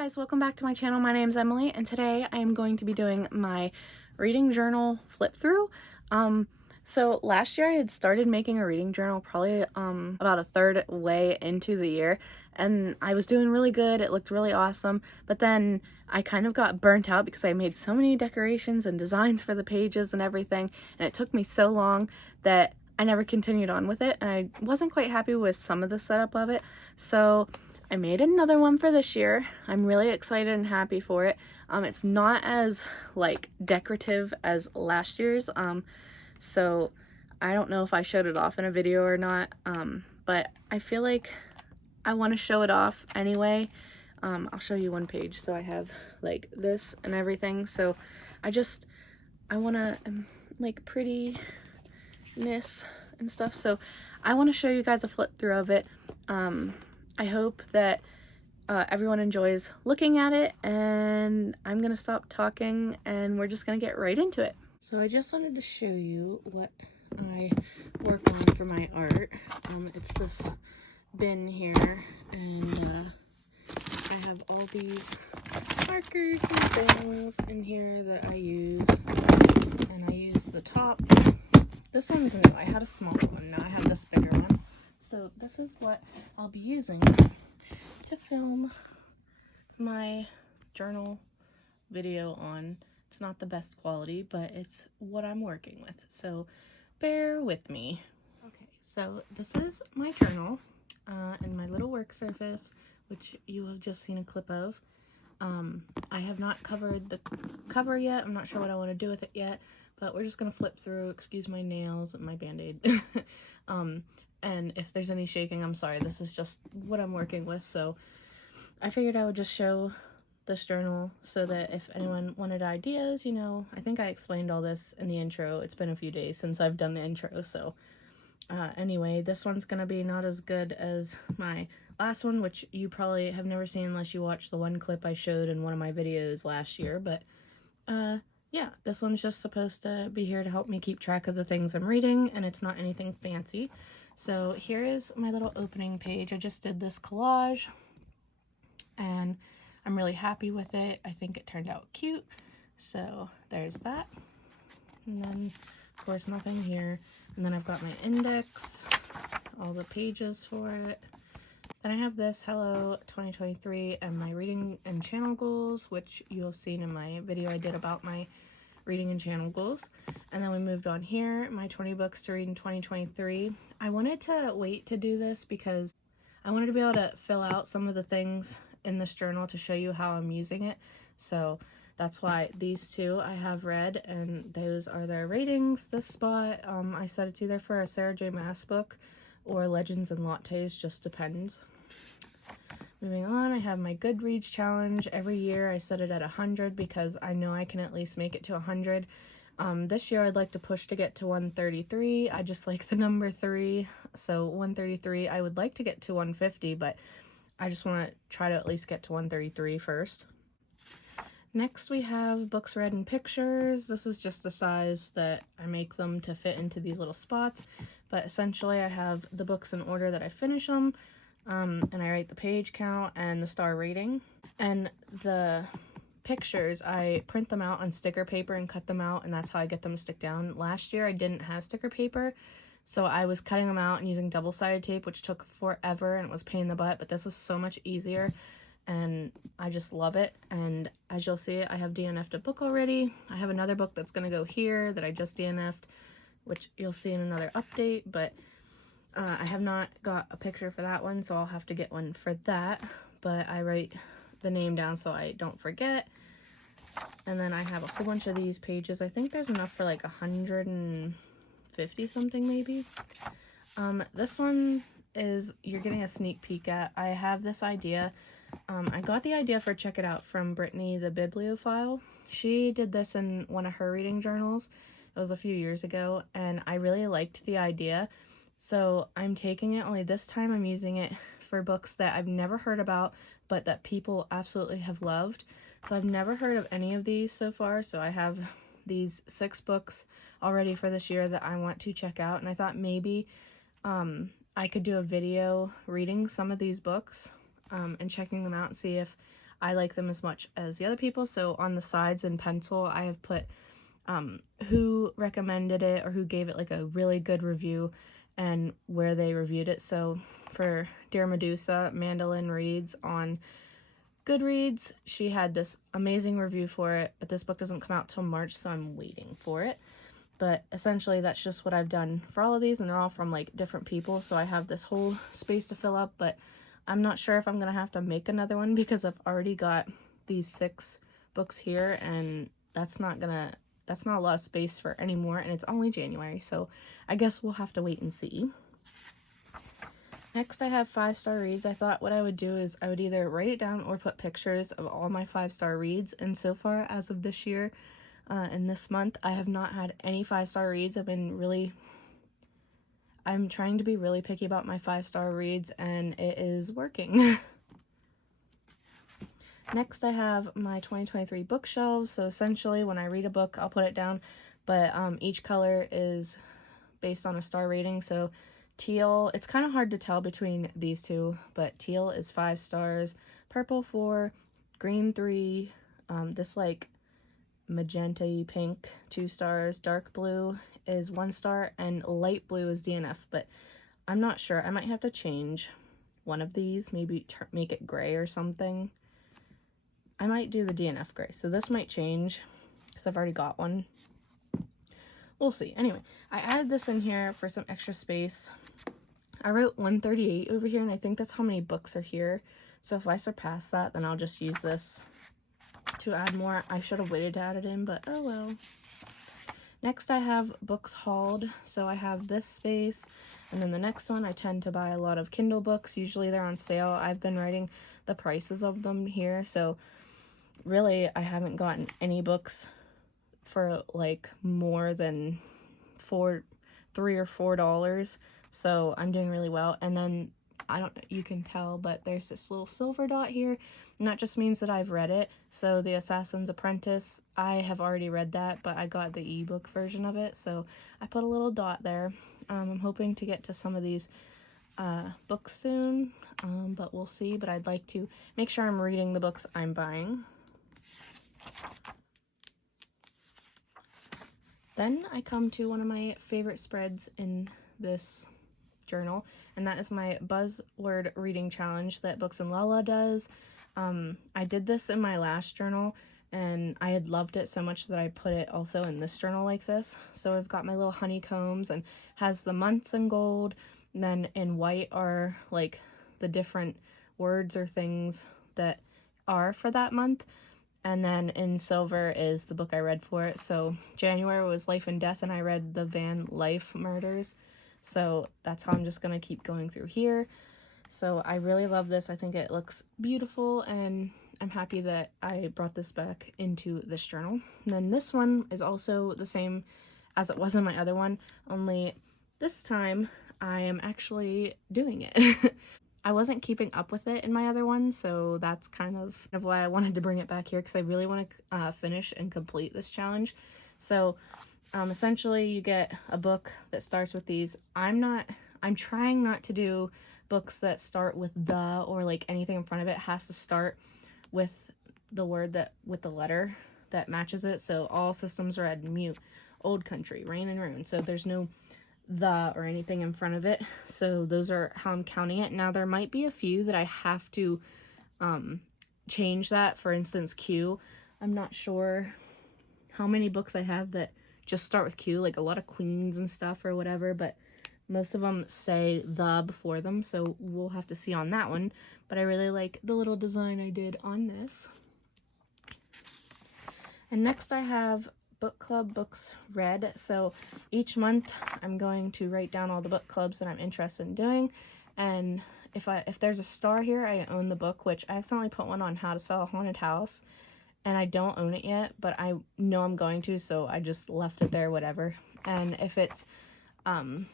Guys, welcome back to my channel. My name is Emily and today I am going to be doing my reading journal flip through. So last year I had started making a reading journal probably about a third way into the year, and I was doing really good. It looked really awesome, but then I kind of got burnt out because I made so many decorations and designs for the pages and everything, and it took me so long that I never continued on with it, and I wasn't quite happy with some of the setup of it. So I made another one for this year. I'm really excited and happy for it. It's not as like decorative as last year's, so I don't know if I showed it off in a video or not, but I feel like I want to show it off anyway. I'll show you one page. So I have like this and everything, so I want to like prettiness and stuff, so I want to show you guys a flip through of it. I hope that everyone enjoys looking at it, and I'm gonna stop talking and we're just gonna get right into it. So I just wanted to show you what I work on for my art. It's this bin here, and I have all these markers and things in here that I use, and I use the top. This one's new. I had a smaller one, now I have this bigger one. So this is what I'll be using to film my journal video on. It's not the best quality, but it's what I'm working with, so bear with me. Okay, so this is my journal and my little work surface, which you have just seen a clip of. I have not covered the cover yet. I'm not sure what I want to do with it yet, but we're just gonna flip through. Excuse my nails and my band-aid. And if there's any shaking, I'm sorry. This is just what I'm working with, so I figured I would just show this journal so that if anyone wanted ideas, you know, I think I explained all this in the intro. It's been a few days since I've done the intro, so anyway, this one's gonna be not as good as my last one, which you probably have never seen unless you watched the one clip I showed in one of my videos last year, but yeah, this one's just supposed to be here to help me keep track of the things I'm reading, and it's not anything fancy. So here is my little opening page. I just did this collage, and I'm really happy with it. I think it turned out cute. So there's that. And then, of course, nothing here. And then I've got my index, all the pages for it. Then I have this Hello 2023 and my reading and channel goals, which you have seen in my video I did about my reading and channel goals. And then we moved on here, my 20 books to read in 2023. I wanted to wait to do this because I wanted to be able to fill out some of the things in this journal to show you how I'm using it. So that's why these two I have read, and those are their ratings. This spot, I said it's either for a Sarah J Maas book or Legends and Lattes, just depends. Moving on, I have my Goodreads challenge. Every year I set it at 100 because I know I can at least make it to 100. This year I'd like to push to get to 133. I just like the number 3, so 133. I would like to get to 150, but I just want to try to at least get to 133 first. Next we have books read in pictures. This is just the size that I make them to fit into these little spots, but essentially I have the books in order that I finish them, and I write the page count and the star rating. And the pictures, I print them out on sticker paper and cut them out, and that's how I get them to stick down. Last year I didn't have sticker paper, so I was cutting them out and using double-sided tape, which took forever and it was a pain in the butt, but this is so much easier and I just love it. And as you'll see, I have DNF'd a book already. I have another book that's going to go here that I just DNF'd, which you'll see in another update, but I have not got a picture for that one, so I'll have to get one for that. But I write the name down so I don't forget. And then I have a whole bunch of these pages. I think there's enough for like 150 something maybe. This one is you're getting a sneak peek at. I have this idea. I got the idea for Check It Out from Brittany the Bibliophile. She did this in one of her reading journals. It was a few years ago, and I really liked the idea. So I'm taking it, only this time I'm using it for books that I've never heard about, but that people absolutely have loved. So I've never heard of any of these so far, so I have these 6 books already for this year that I want to check out, and I thought maybe I could do a video reading some of these books and checking them out and see if I like them as much as the other people. So on the sides in pencil, I have put who recommended it or who gave it like a really good review and where they reviewed it. So for Dear Medusa, Mandolin Reads on Goodreads, she had this amazing review for it, but this book doesn't come out till March, so I'm waiting for it. But essentially that's just what I've done for all of these, and they're all from like different people, so I have this whole space to fill up. But I'm not sure if I'm gonna have to make another one because I've already got these 6 books here, and that's not a lot of space for any more, and it's only January, so I guess we'll have to wait and see. Next, I have 5-star reads. I thought what I would do is I would either write it down or put pictures of all my 5-star reads, and so far as of this year and this month, I have not had any 5-star reads. I'm trying to be really picky about my 5-star reads, and it is working. Next, I have my 2023 bookshelves. So essentially, when I read a book, I'll put it down, but each color is based on a star rating. So teal, it's kind of hard to tell between these two, but teal is 5 stars, purple 4, green 3, this like magenta pink 2 stars, dark blue is 1 star, and light blue is DNF. But I'm not sure, I might have to change one of these, maybe make it gray or something. I might do the DNF gray, so this might change because I've already got one. We'll see. Anyway, I added this in here for some extra space. I wrote 138 over here, and I think that's how many books are here. So if I surpass that, then I'll just use this to add more. I should have waited to add it in, but oh well. Next, I have books hauled. So I have this space, and then the next one, I tend to buy a lot of Kindle books. Usually they're on sale. I've been writing the prices of them here, so really I haven't gotten any books for like more than $3 or $4, so I'm doing really well. And then you can tell, but there's this little silver dot here, and that just means that I've read it. So The Assassin's Apprentice, I have already read that, but I got the ebook version of it, so I put a little dot there. I'm hoping to get to some of these books soon, but we'll see. But I'd like to make sure I'm reading the books I'm buying. Then I come to one of my favorite spreads in this journal, and that is my buzzword reading challenge that Books and Lala does. I did this in my last journal, and I had loved it so much that I put it also in this journal like this. So I've got my little honeycombs, and has the months in gold, and then in white are like the different words or things that are for that month. And then in silver is the book I read for it. So January was Life and Death, and I read the Van Life Murders. So that's how I'm just going to keep going through here. So I really love this. I think it looks beautiful, and I'm happy that I brought this back into this journal. And then this one is also the same as it was in my other one, only this time I am actually doing it. I wasn't keeping up with it in my other one, so that's kind of why I wanted to bring it back here, because I really want to finish and complete this challenge. So essentially you get a book that starts with these. I'm trying not to do books that start with the, or like anything in front of it has to start with the word with the letter that matches it. So All Systems Red, Mute, Old Country, Rain and Ruin. So there's no the or anything in front of it, so those are how I'm counting it. Now there might be a few that I have to change that. For instance, Q, I'm not sure how many books I have that just start with Q, like a lot of Queens and stuff or whatever, but most of them say the before them, so we'll have to see on that one. But I really like the little design I did on this. And next I have book club books read. So each month I'm going to write down all the book clubs that I'm interested in doing, and if there's a star here, I own the book, which I accidentally put one on How to Sell a Haunted House, and I don't own it yet, but I know I'm going to, so I just left it there, whatever. And if it's kind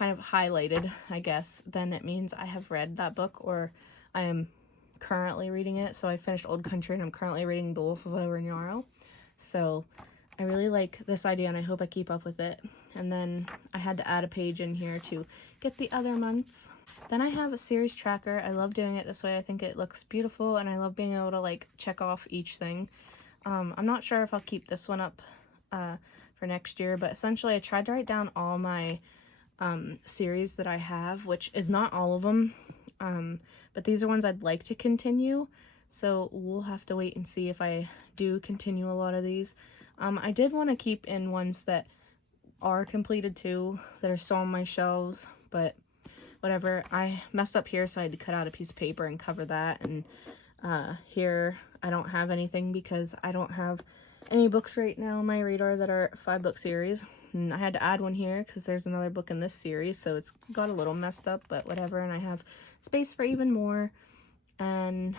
of highlighted, I guess, then it means I have read that book, or I am currently reading it. So I finished Old Country, and I'm currently reading The Wolf of Over Yarrow. So I really like this idea and I hope I keep up with it. And then I had to add a page in here to get the other months. Then I have a series tracker. I love doing it this way. I think it looks beautiful and I love being able to like check off each thing. I'm not sure if I'll keep this one up for next year, but essentially I tried to write down all my series that I have, which is not all of them, but these are ones I'd like to continue, so we'll have to wait and see if I do continue a lot of these. I did want to keep in ones that are completed too, that are still on my shelves, but whatever. I messed up here, so I had to cut out a piece of paper and cover that, and here I don't have anything because I don't have any books right now in my radar that are 5-book series. And I had to add one here because there's another book in this series, so it's got a little messed up, but whatever. And I have space for even more. And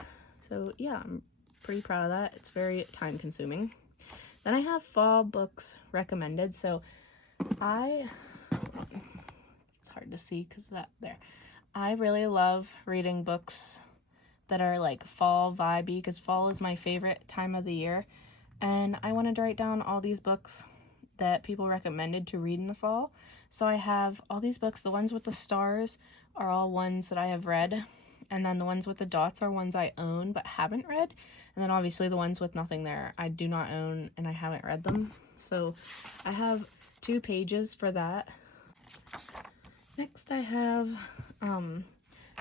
so yeah, I'm pretty proud of that. It's very time consuming. Then I have fall books recommended. So it's hard to see because of that there. I really love reading books that are like fall vibey because fall is my favorite time of the year. And I wanted to write down all these books that people recommended to read in the fall. So I have all these books. The ones with the stars are all ones that I have read. And then the ones with the dots are ones I own but haven't read. And then obviously the ones with nothing there I do not own and I haven't read them. So I have 2 pages for that. Next I have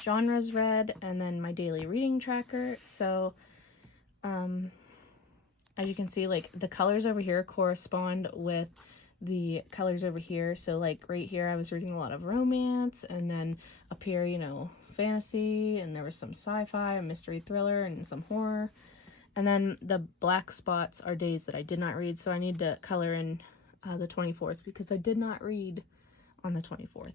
genres read and then my daily reading tracker. So as you can see, like the colors over here correspond with the colors over here. So like right here I was reading a lot of romance, and then up here, you know, fantasy, and there was some sci-fi, a mystery thriller, and some horror. And then the black spots are days that I did not read, so I need to color in the 24th because I did not read on the 24th.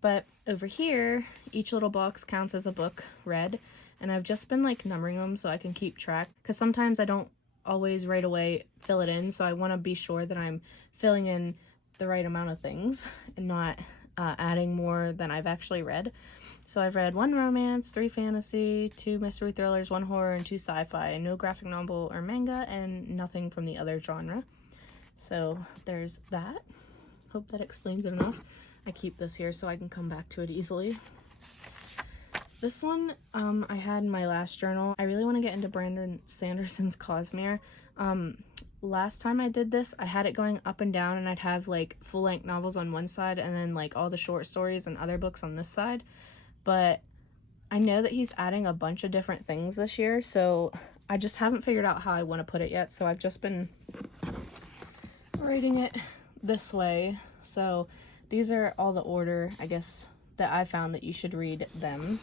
But over here, each little box counts as a book read, and I've just been like numbering them so I can keep track, because sometimes I don't always right away fill it in, so I want to be sure that I'm filling in the right amount of things and not adding more than I've actually read. So I've read 1 romance, 3 fantasy, 2 mystery thrillers, 1 horror, and 2 sci-fi, no graphic novel or manga, and nothing from the other genre. So there's that. Hope that explains it enough. I keep this here so I can come back to it easily. This one I had in my last journal. I really want to get into Brandon Sanderson's Cosmere. Last time I did this, I had it going up and down, and I'd have like full-length novels on one side and then like all the short stories and other books on this side. But I know that he's adding a bunch of different things this year, so I just haven't figured out how I want to put it yet. So I've just been writing it this way. So these are all the order, I guess, that I found that you should read them.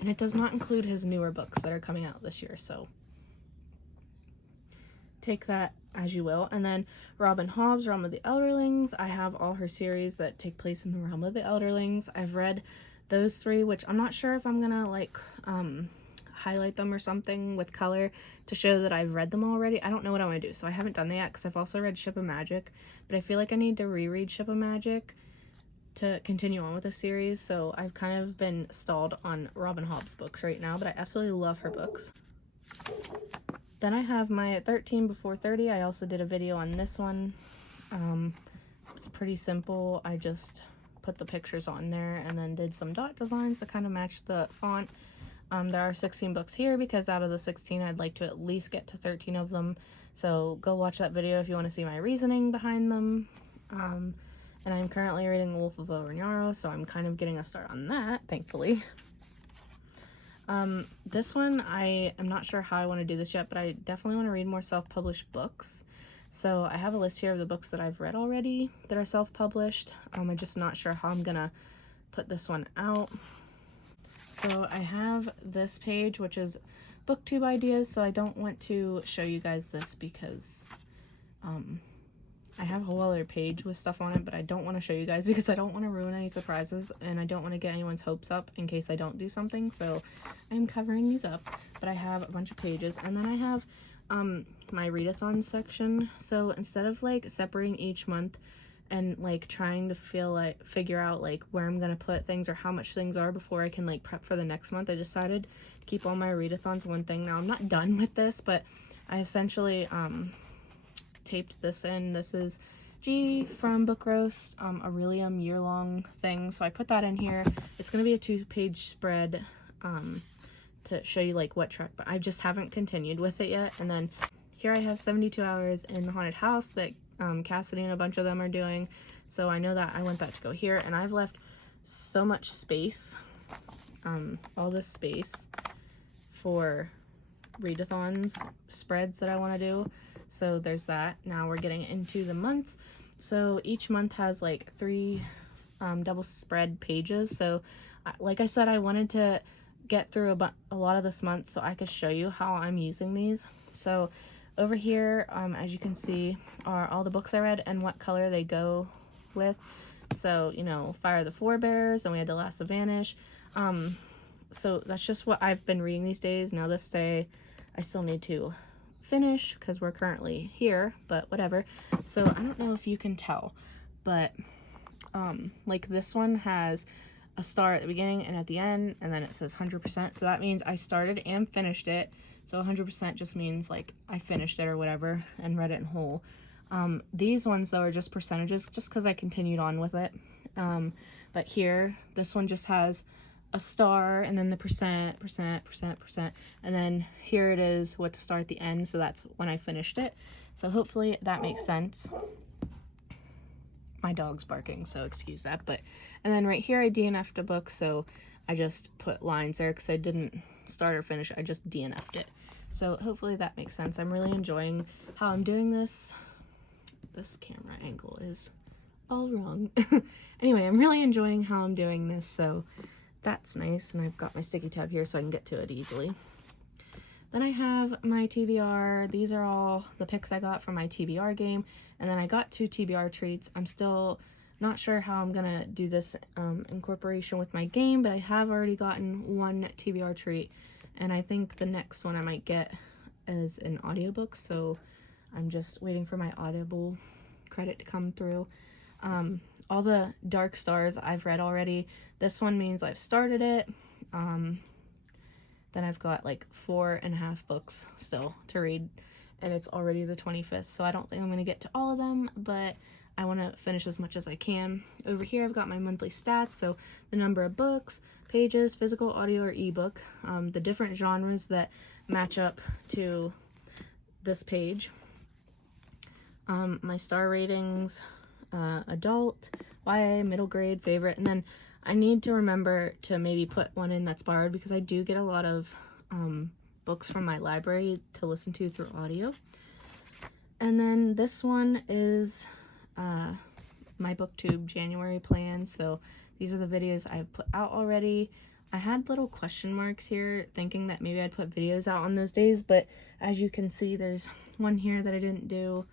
And it does not include his newer books that are coming out this year, so take that as you will. And then Robin Hobbs, Realm of the Elderlings. I have all her series that take place in the Realm of the Elderlings. I've read those 3, which I'm not sure if I'm gonna like highlight them or something with color to show that I've read them already. I don't know what I want to do, so I haven't done that yet, because I've also read Ship of Magic, but I feel like I need to reread Ship of Magic to continue on with the series. So I've kind of been stalled on Robin Hobbs books right now, but I absolutely love her books. Then I have my 13 Before 30. I also did a video on this one. It's pretty simple. I just put the pictures on there and then did some dot designs to kind of match the font. There are 16 books here because out of the 16 I'd like to at least get to 13 of them, so go watch that video if you want to see my reasoning behind them. And I'm currently reading The Wolf of Onyaro, so I'm kind of getting a start on that, thankfully. This one, I am not sure how I want to do this yet, but I definitely want to read more self-published books. So I have a list here of the books that I've read already that are self-published. I'm just not sure how I'm gonna put this one out. So I have this page, which is booktube ideas, so I don't want to show you guys this because I have a whole other page with stuff on it, but I don't want to show you guys because I don't want to ruin any surprises, and I don't want to get anyone's hopes up in case I don't do something, so I'm covering these up. But I have a bunch of pages, and then I have my readathon section. So instead of like separating each month and like trying to figure out like where I'm gonna put things or how much things are before I can like prep for the next month, I decided to keep all my readathons one thing. Now I'm not done with this, but I essentially taped this in. This is G from Book Roast, Aurelium year-long thing. So I put that in here. It's going to be a 2-page spread to show you like what track, but I just haven't continued with it yet. And then here I have 72 Hours in the Haunted House that Cassidy and a bunch of them are doing. So I know that I want that to go here, and I've left so much space, all this space for readathons spreads that I want to do. So there's that. Now we're getting into the months. So each month has like 3 double spread pages. So like I said, I wanted to get through a lot of this month so I could show you how I'm using these. So over here, as you can see, are all the books I read and what color they go with. So, you know, Fire of the Forebears, and we had The Last of Vanish. So that's just what I've been reading these days. Now this day, I still need to finish because we're currently here, but whatever. So I don't know if you can tell, but like this one has a star at the beginning and at the end, and then it says 100%. So that means I started and finished it. So 100% just means like I finished it or whatever and read it in whole. These ones though are just percentages, just because I continued on with it. But here, this one just has a star and then the percent, and then here it is with the star at the end, so that's when I finished it. So hopefully that makes sense. My dog's barking, so excuse that. And then right here I DNF'd a book, so I just put lines there because I didn't start or finish it, I just DNF'd it. So hopefully that makes sense. I'm really enjoying how I'm doing this. This camera angle is all wrong. Anyway, I'm really enjoying how I'm doing this, so that's nice. And I've got my sticky tab here so I can get to it easily. Then I have my TBR. These are all the picks I got from my TBR game. And then I got 2 TBR treats. I'm still not sure how I'm gonna do this incorporation with my game, but I have already gotten 1 TBR treat. And I think the next one I might get is an audiobook, so I'm just waiting for my Audible credit to come through. All the Dark Stars I've read already. This one means I've started it. Then I've got like 4.5 books still to read, and it's already the 25th, so I don't think I'm going to get to all of them, but I want to finish as much as I can. Over here I've got my monthly stats, so the number of books, pages, physical, audio, or ebook, the different genres that match up to this page, my star ratings, adult, YA, middle grade, favorite, and then I need to remember to maybe put one in that's borrowed because I do get a lot of books from my library to listen to through audio. And then this one is my BookTube January plan, so these are the videos I've put out already. I had little question marks here thinking that maybe I'd put videos out on those days, but as you can see there's one here that I didn't do,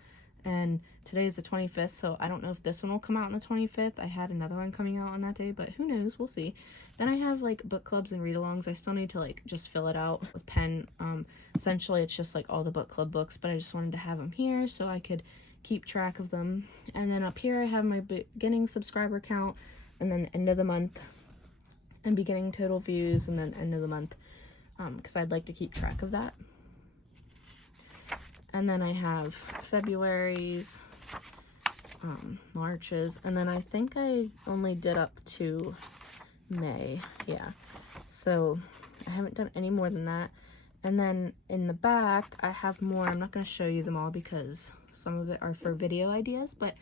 and today is the 25th, so I don't know if this one will come out on the 25th. I had another one coming out on that day, but who knows, we'll see. Then I have like book clubs and read-alongs. I still need to like just fill it out with pen. Essentially it's just like all the book club books, but I just wanted to have them here so I could keep track of them. And then up here I have my beginning subscriber count, and then end of the month, and beginning total views, and then end of the month, because I'd like to keep track of that. And then I have February's, March's, and then I think I only did up to May, yeah. So I haven't done any more than that. And then in the back, I have more. I'm not going to show you them all because some of it are for video ideas, but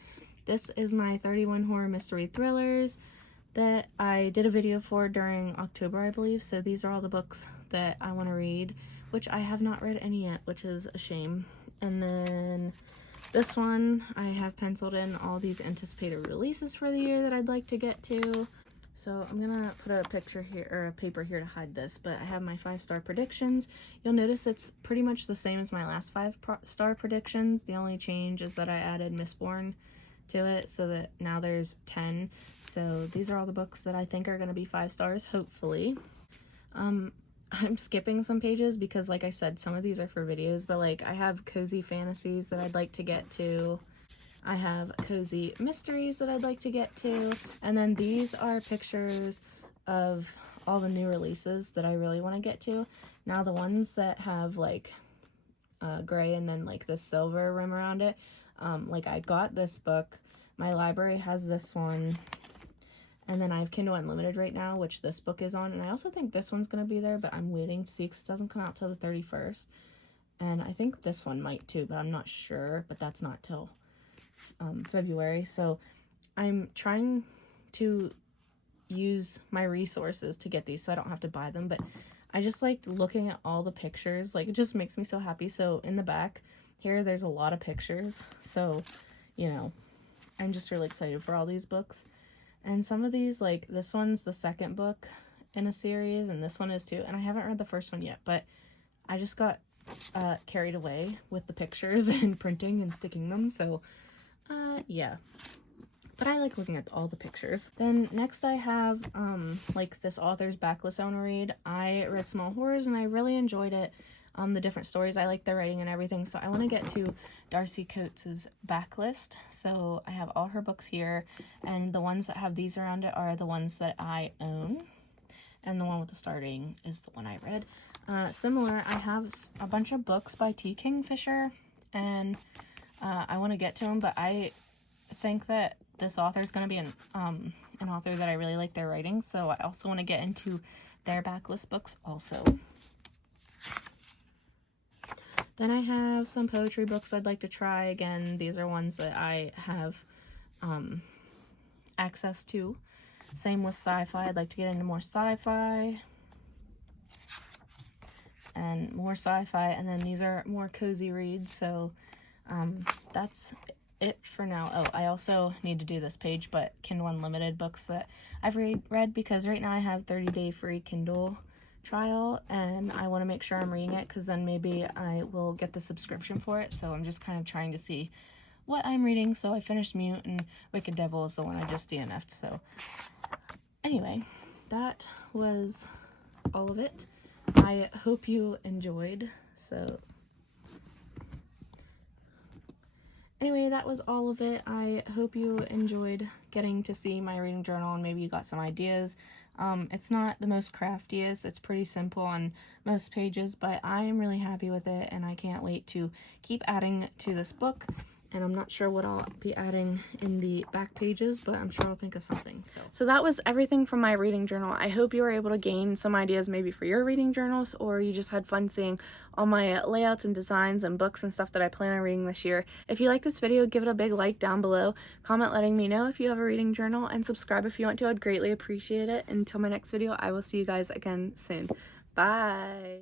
this is my 31 horror mystery thrillers that I did a video for during October, I believe. So these are all the books that I want to read, which I have not read any yet, which is a shame. And then this one, I have penciled in all these anticipated releases for the year that I'd like to get to. So I'm gonna put a picture here, or a paper here to hide this, but I have my 5-star predictions. You'll notice it's pretty much the same as my last 5-star predictions. The only change is that I added Mistborn to it, so that now there's 10. So these are all the books that I think are gonna be 5 stars, hopefully. I'm skipping some pages because, like I said, some of these are for videos, but like I have cozy fantasies that I'd like to get to. I have cozy mysteries that I'd like to get to, and then these are pictures of all the new releases that I really want to get to. Now the ones that have like gray and then like this silver rim around it. Like I got this book. My library has this one. And then I have Kindle Unlimited right now, which this book is on. And I also think this one's going to be there, but I'm waiting to see because it doesn't come out till the 31st. And I think this one might too, but I'm not sure. But that's not till February. So I'm trying to use my resources to get these so I don't have to buy them. But I just liked looking at all the pictures. Like, it just makes me so happy. So in the back here, there's a lot of pictures. So, you know, I'm just really excited for all these books. And some of these, like, this one's the second book in a series, and this one is too. And I haven't read the first one yet, but I just got carried away with the pictures and printing and sticking them. So, yeah. But I like looking at all the pictures. Then next I have, like, this author's backlist I want to read. I read Small Horrors, and I really enjoyed it. The different stories. I like their writing and everything. So I want to get to Darcy Coates' backlist. So I have all her books here, and the ones that have these around it are the ones that I own. And the one with the starting is the one I read. Similar, I have a bunch of books by T. Kingfisher, and I want to get to them, but I think that this author is going to be an author that I really like their writing, so I also want to get into their backlist books also. Then I have some poetry books I'd like to try. Again, these are ones that I have access to. Same with sci-fi. I'd like to get into more sci-fi. And more sci-fi. And then these are more cozy reads. So that's it for now. Oh, I also need to do this page, but Kindle Unlimited books that I've read because right now I have 30-day free Kindle trial, and I want to make sure I'm reading it because then maybe I will get the subscription for it. So I'm just kind of trying to see what I'm reading. So I finished Mute, and Wicked Devil is the one I just DNF'd. So anyway, that was all of it. I hope you enjoyed. So anyway, that was all of it. I hope you enjoyed getting to see my reading journal, and maybe you got some ideas. It's not the most craftiest. It's pretty simple on most pages, but I am really happy with it, and I can't wait to keep adding to this book. And I'm not sure what I'll be adding in the back pages, but I'm sure I'll think of something. So that was everything from my reading journal. I hope you were able to gain some ideas maybe for your reading journals, or you just had fun seeing all my layouts and designs and books and stuff that I plan on reading this year. If you like this video, give it a big like down below. Comment letting me know if you have a reading journal, and subscribe if you want to. I'd greatly appreciate it. Until my next video, I will see you guys again soon. Bye!